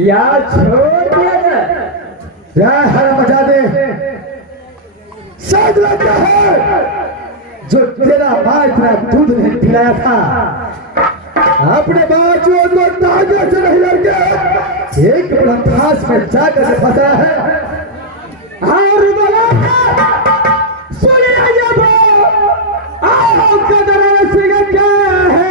यार छोड़ दिया ना हर बजा दे। सब लगा है जो तेरा माँ इतना दूध नहीं पिलाया था, अपने बाजुओं को ताकत से नहीं लड़के एक बड़ा घास में जाकर फंसा है। और बोला सुनिए जब आओ कदर से क्या है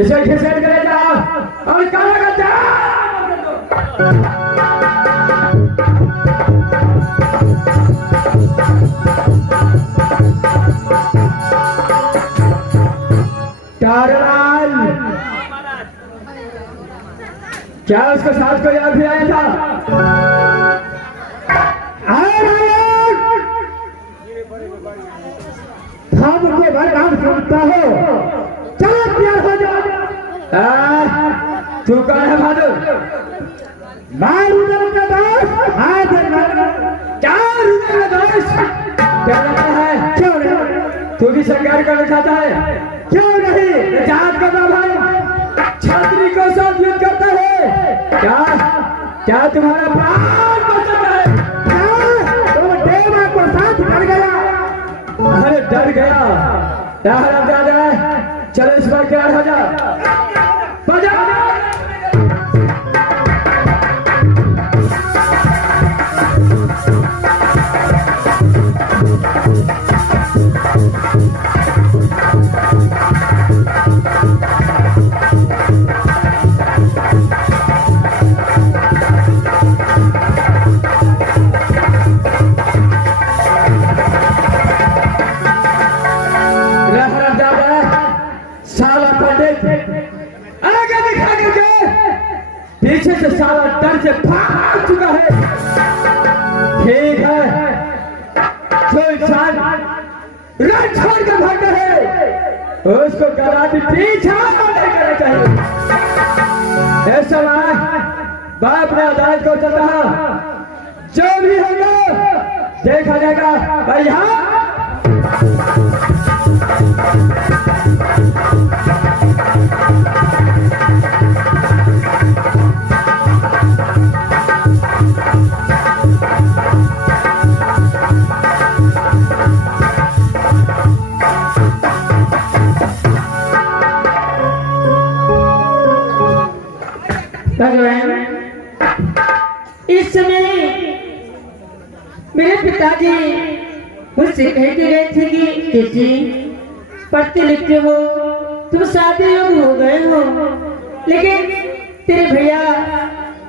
इसे खिसेड़ कर जाओ और काला कर जाओ। क्या उसके साथ कोई और भी आया था? हमको बदनाम समझता हो, चलो तैयार हो जाओ। तू कौन है बहादुर? मैं रुदल का दोस्त। क्या रुदल का दोस्त? क्या लगता है? क्यों नहीं? तू भी सरकार करना चाहता है? क्यों नहीं? जात का भाई छात्री को साथ युद्ध करता है। क्या क्या तुम्हारा प्राण बचाता है? तो देवा को साथ कर गया। अरे डर गया क्या हरामजादा है? चलो इस बार तैयार हो जा। बजा पीछे से सारा डर से भाग चुका है। ठीक है, जो इंसान रण छोड़ कर भागता है उसको कदापि पीछा नहीं करना चाहिए। ऐसा बाप ने अदालत को चलता है, जो भी होगा देखा जाएगा। भाई यहाँ भगवान, इस समय मेरे पिताजी मुझसे कहते गए थे कि बेटी पढ़ते लिखते हो, तुम शादी योग्य हो गए हो, लेकिन तेरे भैया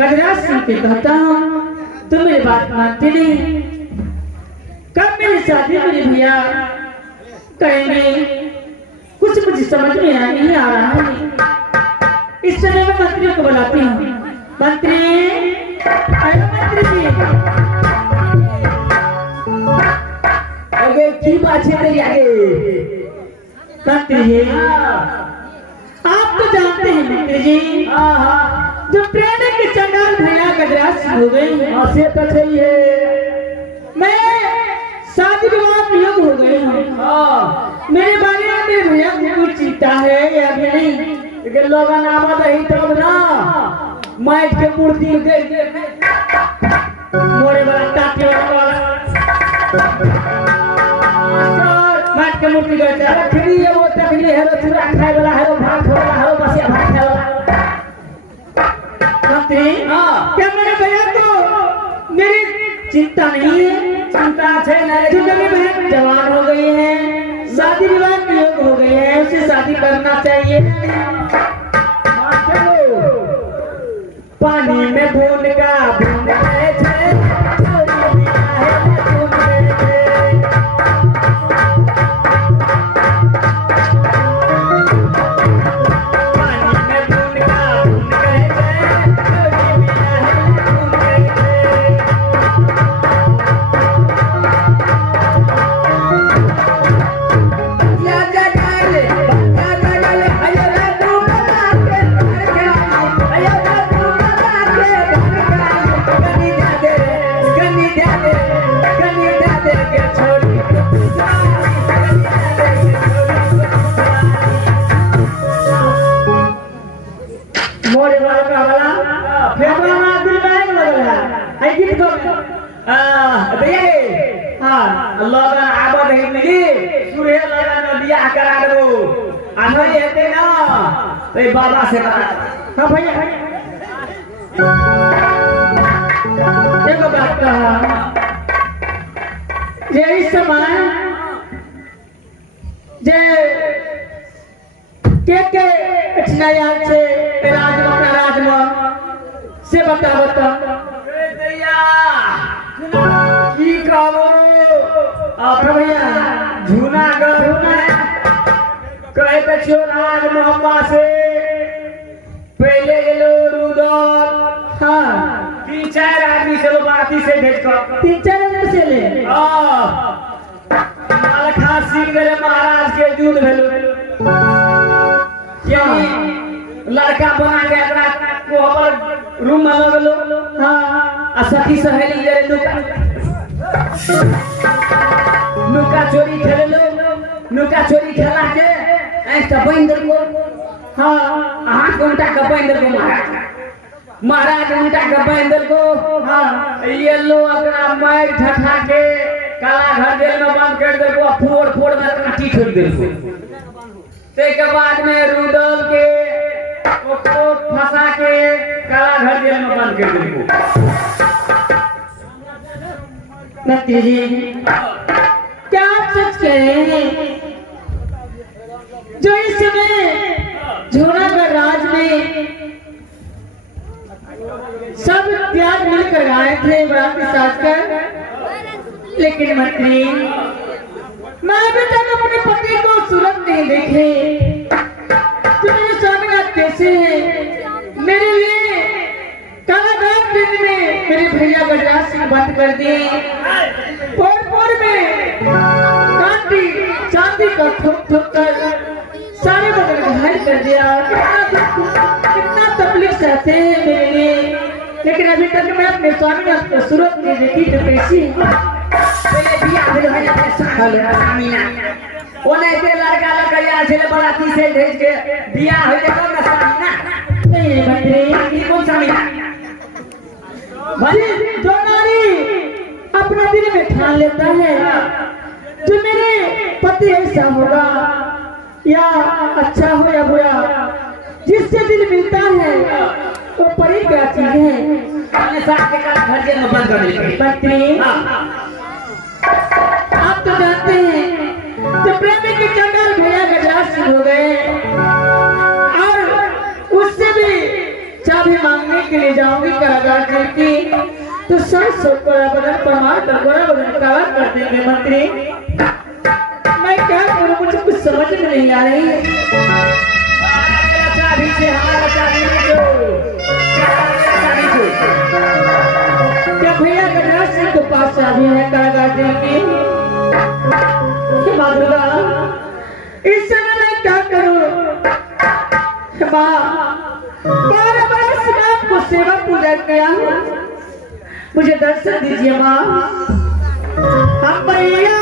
गजराज सिंह के कहता हूँ तुम मेरी बात मानते नहीं। कब मेरी शादी मेरे भैया करेंगे, कुछ मुझे समझ में नहीं आ रहा है। इस समय मैं मंत्रियों को बुलाती हूँ। मंत्री, अरे मंत्री जी, आगे की बात है तेरी आगे? मंत्री जी, आप तो जानते हैं मंत्री जी, जो प्रेम के चंडाल भैया गजराज हो गए, से तो सही है। मैं शादी विवाह में योग्य हो गई हूँ। मेरे बारे में मेरे भैया को कुछ चिंता है या भी नहीं? लोग आवाज ही तब ना माइक के मूर्ति मोरे वाला टाटे वाला माइक के मूर्ति गया रखनी है, वो तकली है, चूड़ा खाए वाला है, भात वाला है, बसिया भात खाए वाला। मंत्री, क्या मेरे भैया को मेरी चिंता नहीं है? चिंता है, जो मेरी बहन जवान हो गई है, शादी विवाह के योग्य हो गई है, उसे शादी करना चाहिए। पानी में बूंद का बूंद गए थे, छोरी बिना है बूंद गए थे। पानी में बूंद का बूंद गए थे, छोरी बिना है बूंद गए थे। या जगाले आयो रे तू बता के आयो रे तू बता के गनी दे के छोड़ी मोरे वाला का वाला फेफड़ा में दिल में लग रहा है। आई गीत को देखिए, अल्लाह का आबाद है नहीं, सूर्य लगा नदिया करा दो आना येते ना तो बाबा से कहा। हाँ भैया, एक बात कहा, ये इस समय जे के कठिनाइयां से राजमा से बता की कहो भैया जूनागढ़ कहे तो राज मोहम्मा से पहले गेलो रुदल। हाँ, 3-4 आदमी से लो बाती से भेज कर 3-4 दिन से ले मालखा सिंह गए महाराज के युद्ध भेलो, लड़का बना के अपना को अपन रूम में लगलो। हाँ, सखी सहेली गए नुका चोरी खेलो, नुका चोरी खेला के ऐसा बंदर को हाथ उल्टा का बंदर को महाराज उल्टा का बंदर को ये लो अपना मार ठठा के काला घर जेल में बंद कर दे को, फोड़ फोड़ में काटी छोड़ दे को। ते के बाद में रुदल के को फंसा के काला घर जेल में बंद कर दे को। मंत्री जी, क्या आप सच कह रहे हैं? जो इस समय जूनागढ़ राज में सब त्याग मिलकर आए थे बराती साजकर, लेकिन मंत्री, मैं अभी तक अपने पति को सूरत नहीं देखे। तो मेरे सामने आप कैसे हैं? मेरे लिए मेरे भैया गजराज सिंह बंद कर दिए। पोर में कांटी चांदी का ठोक ठोक कर सारे बदन घायल कर दिया। कितना तकलीफ सहते हैं मेरे लिए, लेकिन अभी तक मैं अपने स्वामीनाथ को सूरत नहीं देखी तो कैसी पहले बिया भेल है अपने स्वामीनाथ ओने के लड़का लड़का छे बराती से भेज के बिया होय के कब ना स्वामीनाथ नहीं है भद्रे। ई कौन स्वामीनाथ जो नारी अपने दिल में ठान लेता है जो मेरे पति ऐसा होगा या अच्छा हो या बुरा, जिससे दिल मिलता है वो परी क्या चीज है। अपने साथ के काल घर के बंद कर दे पत्नी आप तो जानते हैं जो प्रेमी के चंडाल भैया गजराज सिंह हो गए और उससे भी चाबी मांगने के लिए जाऊंगी कारागार जेल की तो सब गोरा बदन प्रमाण कर गोरा बदन काला कर देंगे मंत्री। मैं क्या करूं, मुझे कुछ समझ में नहीं आ रही है। चाबी से हमारा चाबी दो चाबी दो क्या भैया गजराज सिंह के पास चाबी है कारागार जेल की? माधुरा इस समय मैं क्या करूं? माँ 12 बरस मैं आपको सेवा पूजा किया हूँ, मुझे दर्शन दीजिए माँ। हम भैया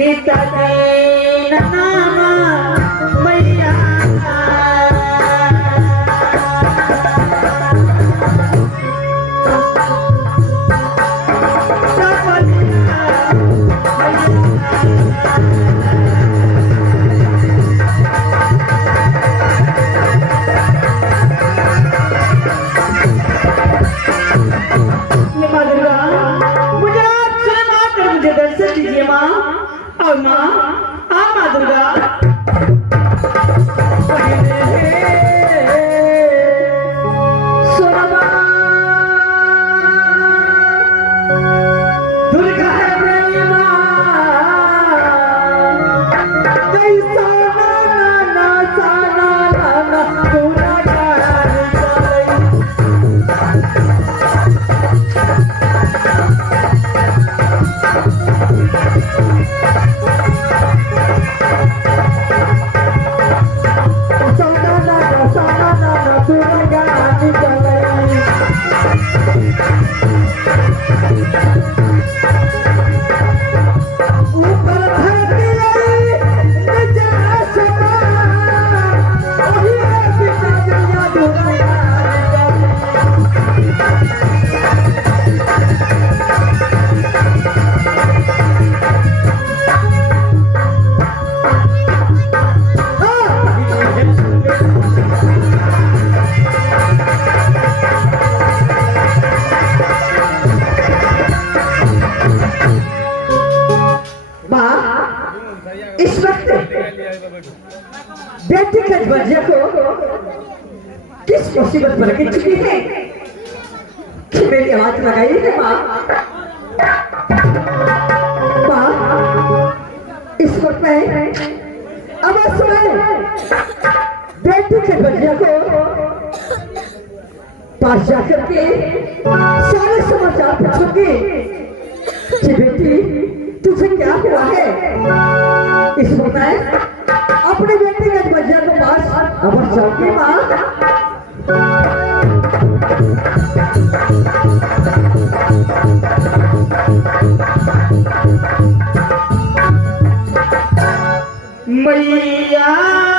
नित दीन नामा मैया दर्शन दीजिए माँ। और माँ आ माँ दुर्गा दुर्गा है मेरी माँ, कैसा ना साना ना पूरा इस वक्त बेटी के बच्चे को किस मुसीबत पर रख चुकी है कि मेरी आवाज लगाई है माँ। माँ इस वक्त मैं आवाज सुनाई बेटी के बच्चे को पास जाकर के सारे समाचार पूछूंगी कि बेटी तुझे क्या हुआ है। इस वक्त मैं अपने बेटी के बच्चे के पास अमर जाऊंगी माँ। मैया